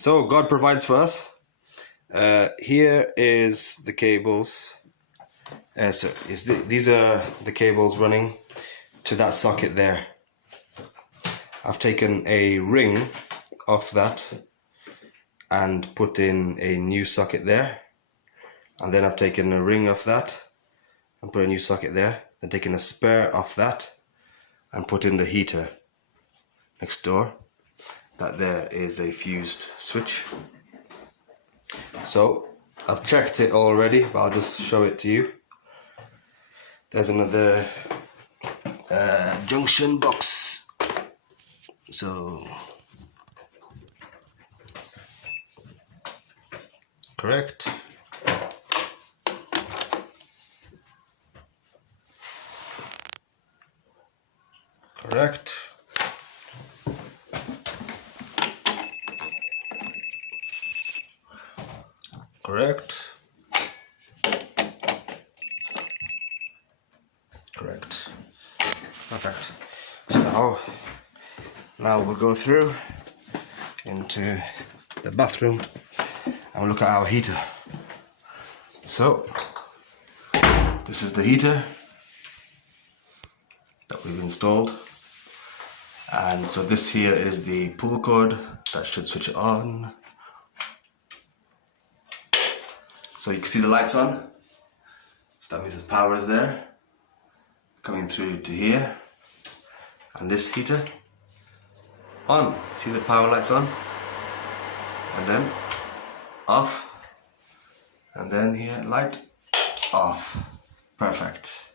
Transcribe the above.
So God provides for us. Here is the cables. These are the cables running to that socket there. I've taken a ring off that and put in a new socket there, and then I've taken a ring off that and put a new socket there, then taken a spur off that and put in the heater next door. That there is a fused switch. So I've checked it already, but I'll just show it to you. There's another junction box. So correct. Correct. Correct. Correct. Perfect. So now we'll go through into the bathroom and we'll look at our heater. So this is the heater that we've installed, and so this here is the pull cord that should switch it on. So you can see the lights on, so that means the power is there coming through to here, and this heater on. See the power lights on, and then off, and then here light off. Perfect.